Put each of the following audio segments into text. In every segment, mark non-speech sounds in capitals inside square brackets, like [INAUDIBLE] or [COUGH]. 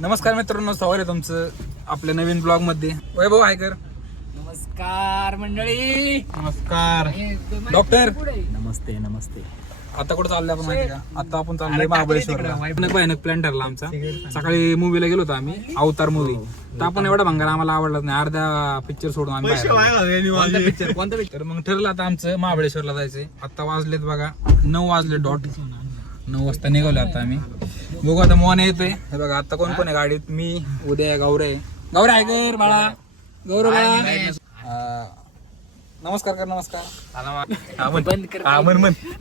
नमस्कार मित्रांनो स्वागत आहे तुमचं आपल्या नवीन ब्लॉगमध्ये. वैभव हायकर नमस्कार मंडळी. नमस्कार. डॉक्टर नमस्ते नमस्ते. आता कुठं चाललंय आपण माहिती का? आता आपण चाललोय महाबळेश्वरला. भयानक भयानक प्लॅन ठरला आमचा. सकाळी मूवीला गेलो होतो आम्ही अवतार मूवी तर आपण एवढा भंगार आम्हाला आवडलाच नाही. अर्ध्या पिक्चर सोडून आम्ही पिक्चर कोणता पिक्चर मग ठरलं आता आमचं महाबळेश्वरला जायचंय. आता वाजलेत बघा नऊ वाजले डॉट नऊ वाजता निघालो आता आम्ही. बघू आता मोन येतोय. हे बघा आता कोण कोण आहे गाडीत? मी उद्या गौरे. गौरे आहे कर बाळा. गौरव बाळा. नमस्कार कर नमस्कार. म्हण. बंद कर. हा,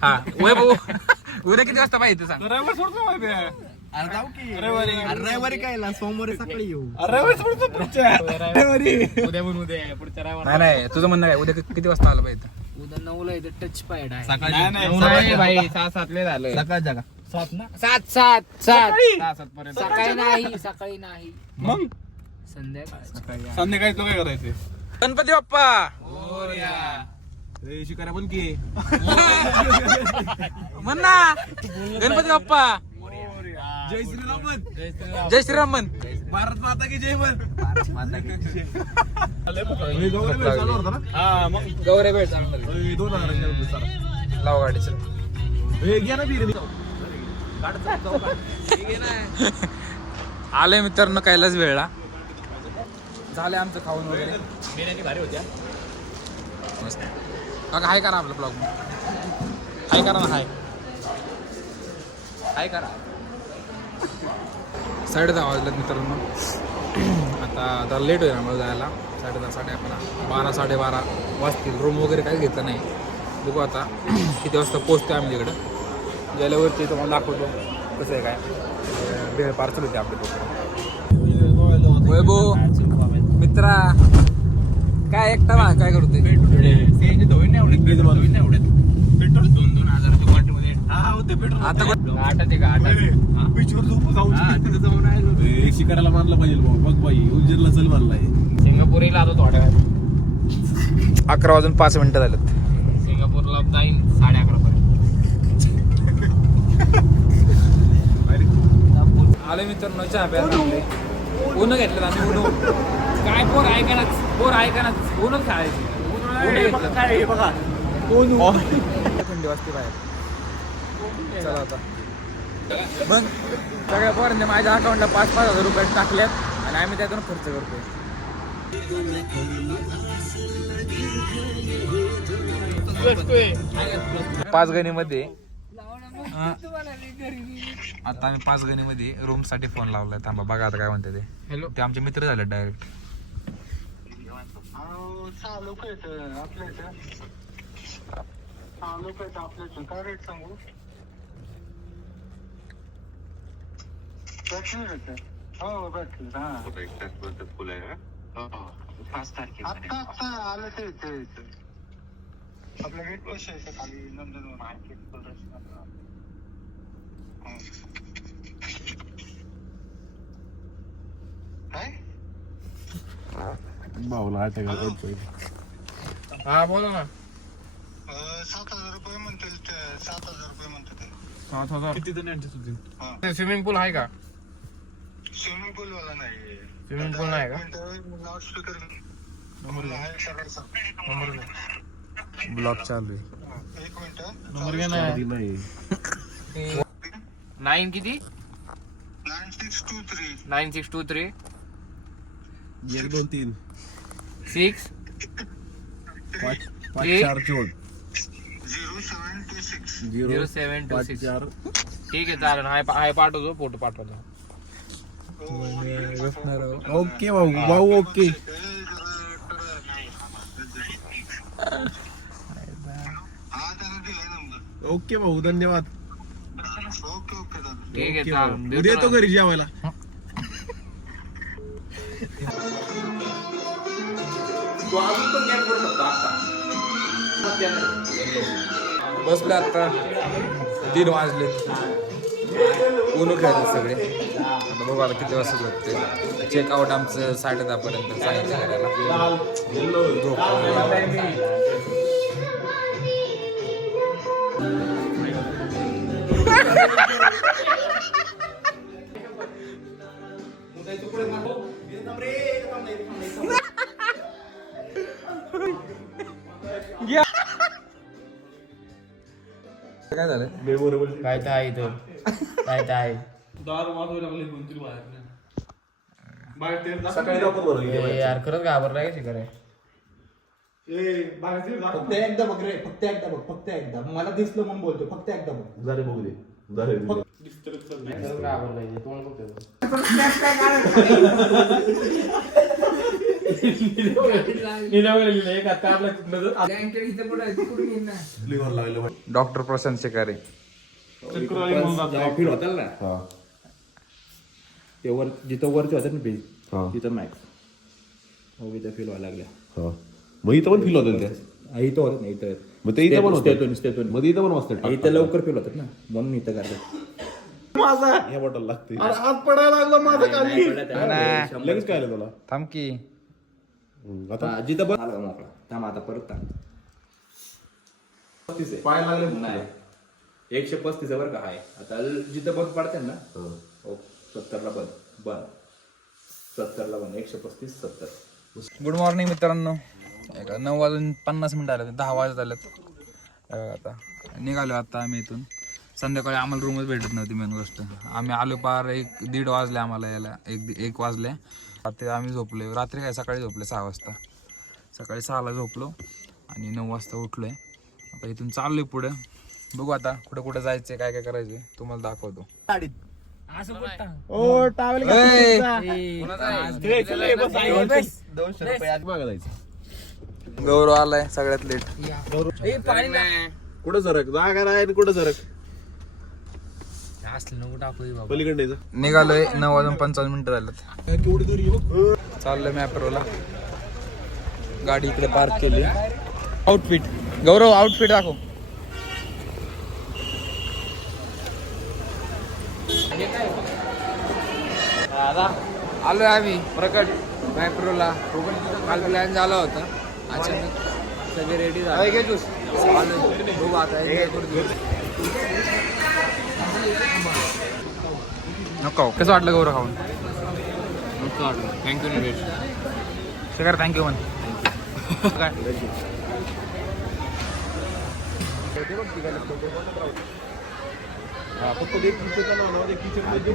हा उद्या किती वाजता पाहिजे सांग. रविवारी काय ना सोमवारी सकाळी येऊ. उद्या पण उद्या. पुढच्या रविवार. नाही नाही. तुझं म्हणणं काय? उद्या किती वाजता आलं पाहिजे उद्या नऊला येतं टच पॅड आहे. नाही, भाई सहा सातले झालं. सात ना? सात सात सात. सकाळी? नाही सकाळी नाही. मग? संध्याकाळी संध्याकाळी तो काय करायचे गणपती बाप्पा! शिकारा पण की. [LAUGHS] म्हण ना. गणपती बाप्पा! जय श्रीराम. म्हण. जय श्रीराम म्हण. भारत माता की जय. म्हण. हे गौरी भेट चालू होता ना? हा, मग. गौरे भेट चांगलं हे दोन आहे, चला. लाव गाडी चल हे घ्या ना बिर्याणी. आले मित्रांनो कायलाच वेळला झाले आमचं खाऊन वगैरे. मस्त. बघा हाय करा आपलं ब्लॉग. हाय करा ना हाय. हाय करा. साडे दहा वाजलेत मित्रांनो. आता आता लेट होईल आम्हाला जायला. साडे दहा साडे अकरा बारा साडेबारा वाजतील. रूम वगैरे काही घेतलं नाही. बघू आता. किती वाजता पोचतो आम्ही तिकडं. गेल्यावरती तुम्हाला दाखवतो कसं आहे काय भेळ पार्सल होते आपले वैभव मित्रा काय एकटा मा काय करतोय हा, होते पेट्रोल. आता कोण- आठच आहे का आठ बीचवर झोपू जाऊ. हे शिकाराला मानलं पाहिजे. बघ बाई उज्जैनला चल मानलाय सिंगापूरला आलो थोड्या वेळ अकरा वाजून पाच मिनिटं झालेत सिंगापूरला जाईन साडे अकरा आले मित्रांनो चहा प्यायला ऊन घेतलं आम्ही ऊन. काय पोर ऐकणार पोर ऐकणार. ऊनच खायची. ऊन थंडी वाजते बाहेर. चला आता. मग सगळ्या पोरांनी माझ्या अकाउंटला पाच पाच हजार रुपये टाकल्यात आणि आम्ही त्यातून खर्च करतोय. पाच गणीमध्ये आता आम्ही पाच गणीमध्ये रूमसाठी फोन लावलाय. थांबा बघा आता काय म्हणते ते. हॅलो ते आमचे मित्र झाले डायरेक्ट सहा लोक आहेत आपल्या इथं? सहा लोक आहेत आपल्या इथं? काय रेट सांगू? बॅटरी रेट हो इथे इथे. आपल्या गेट पैसे आहे खाली नंदन मार्केट हा बोला ना सात हज़ार रुपये म्हणते ते, सात हज़ार रुपये म्हणते ते किती जण यांच्या सुद्धा हा स्विमिंग पूल आहे का स्विमिंग पूल वाला नाही स्विमिंग पूल नाही का लाऊड स्पीकर आहे सगळं ब्लॉग चालू आहे एक मिनिट नंबर नाही नाईन किती? Nine six two three. Nine six two three. एक दोन तीन. सिक्स. पाच. चार zero seven two six. Zero seven two पाच सिक्स. चार. ठीक आहे चालेल. हाय हाय पाठवतो फोटो पाठवतो. ओके भाऊ भाऊ ओके. हा त्याला दिलाय नंबर. ओके भाऊ धन्यवाद. ठीक आहे उद्या येतो. घरी जेवायला. बसले आता. तीन वाजले. ऊन खेळतात सगळे. आता बघू आता किती वाजता झोपते चेकआउट आमचं साडे दहा पर्यंत सांगितलं करायला. झोप. काय झालं काय तर आहे इथं काय तर आहे सकाळी लवकर बरं ए, यार खरंच घाबरलाय का शिकारे फक्त एकदा बघ रे फक्त एकदा बघ फक्त एकदा मला दिसलं म्हणून बोलतो फक्त एकदा बघ झाले बघू दे डॉक्टर प्रशांत शिकारे फील होतात ना हा ते वर जिथं वरचे होतात ना हा तिथं मॅक्स हो इथं फील व्हायला लागल्या हा मग इथं पण फील होतं त्या हा, इथं होतात ना इथं मग ते इथं पण होतं. मग इथं पण वाजतं इथं लवकर फील होतात ना. म्हणून इथं करतात माझा! ह्या बॉटल लागते हात पडायला लागला माझा खाली. ना. लगेच काय आलं तुला. थांब की. हम्म, आता? हा, जिथं बंद आला का मोकळा थांब आता परत थांब. पस्तीस आहे. पाय लागले नाही. एकशे पस्तीस आहे बरं का हाय. आता ल- जिथं बंद पडते ना. हा. हो सत्तरला बंद. बंद. सत्तरला बंद. एकशे पस्तीस सत्तर. गुड मॉर्निंग मित्रांनो. नऊ वाजून पन्नास मिनिटं आले दहा वाजत आलेत. आता निघालो आता आम्ही इथून. संध्याकाळी आम्हाला रूमच भेटत नव्हती मेन गोष्ट. आम्ही आलो पार एक दीड वाजले आम्हाला यायला. एक दि- एक वाजले. रात्री आम्ही झोपलो रात्री काय? सकाळी झोपले सहा वाजता. सकाळी सहाला झोपलो आणि नऊ वाजता उठलोय. आता इथून चाललोय पुढे. बघू आता कुठं कुठं जायचंय काय काय करायचंय. तुम्हाला दाखवतो. दोनशे रुपये आज जायचं. गौरव आलाय सगळ्यात लेट. कुठं सरक? जागा नाही आणि कुठं सरक? पलीकडे. निघालोय नऊ वाजून पंचावन्न मिनिटं झालेत चाललोय मॅप्रोला गाडी इकडे पार्क केली. आउटफिट गौरव आउटफिट दाखव. आलोय आम्ही. प्रकट. मॅप्रोला काल प्लॅन झाला होता. अचानक सगळे रेडी झाले. बघू आता. नको. कसं वाटलं गौरव खाऊन? थँक्यू निलेश शेखर थँक्यू म्हण काय हा, फक्त किचनमध्ये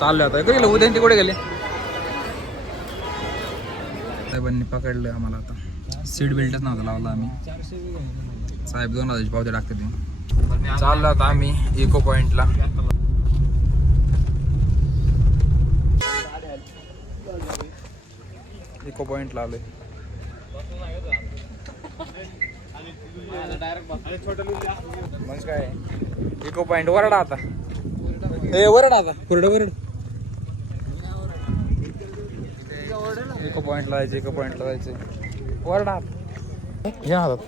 चालले आता. इकडे गेले उद्या ते कुठे गेले. साहेबांनी पकडलं आम्हाला आता. सीट बेल्टच नव्हता लावला आम्ही. साहेब दोन हजारची पावते टाकते ते चाललो आता आम्ही इको पॉइंटला इको पॉइंटला आलोय. मग काय? इको पॉइंट वरडा आता. ए वरड आता. कुरड वरड. इको पॉइंटला जायचं इको पॉइंटला जायचं. वरडा. आता या हातात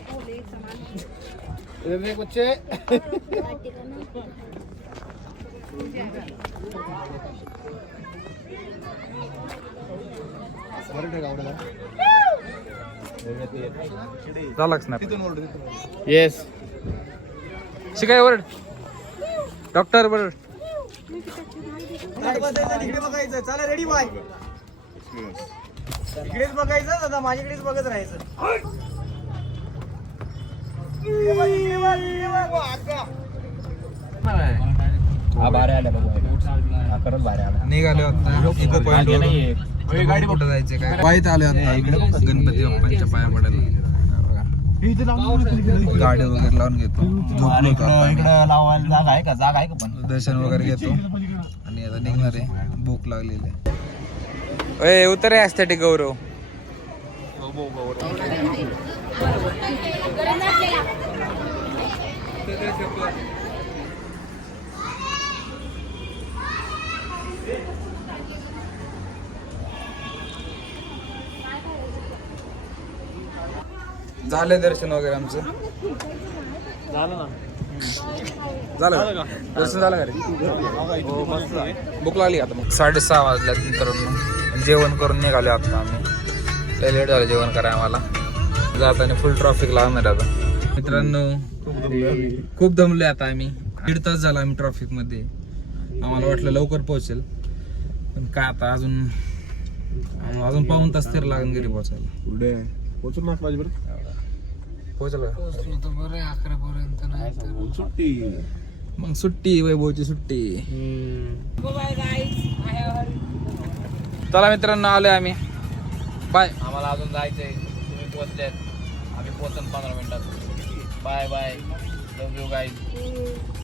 झाला स्नॅप येस शिकाय वरड. डॉक्टर वरड. इकडे बघायचं. चला रेडी बाय इकडेच बघायचं दादा माझ्याकडेच बघत राहायचं. हा भारी आल्या बघ. हा खरंच भारी आला निघाले आता. इको पॉइंट गाडी कुठं जायचे काय? वाईट आले आता. गणपती बाप्पांच्या पाया पडायला. गाडी वगैरे लावून घेतो. इकडं लावायला जागा आहे का? जागा आहे का पण? दर्शन वगैरे घेतो. आणि आता निघणार आहे. भूक लागलेली आहे. ए उतर ॲस्थेटिक गौरव. झाले दर्शन वगैरे आमचं? झालं का? दर्शन झालं का रे? भूक लागली आता मग. साडेसहा वाजल्यात मित्रांनो. जेवण करून निघालो आता आम्ही. लय लेट झालं जेवण करायला आम्हाला. जाताना फुल ट्रॉफिक लागणार आता. मित्रांनो खूप दमलोय आता आम्ही. दीड तास झाला आम्ही ट्रॉफिकमध्ये. आम्हाला वाटलं लवकर पोहोचेल. पण काय आता अजून अजून पाऊन तास तरी लागेल घरी पोहोचायला. पोहोचल तर बरं आहे अकरा पर्यंत नाही सुट्टी. मग सुट्टी वैभवची सुट्टी. चला मित्रांनो आलोय आम्ही. बाय आम्हाला अजून जायचंय. तुम्ही पोहोचले आम्ही पोहोचन पंधरा मिनिटात. Bye bye love you guys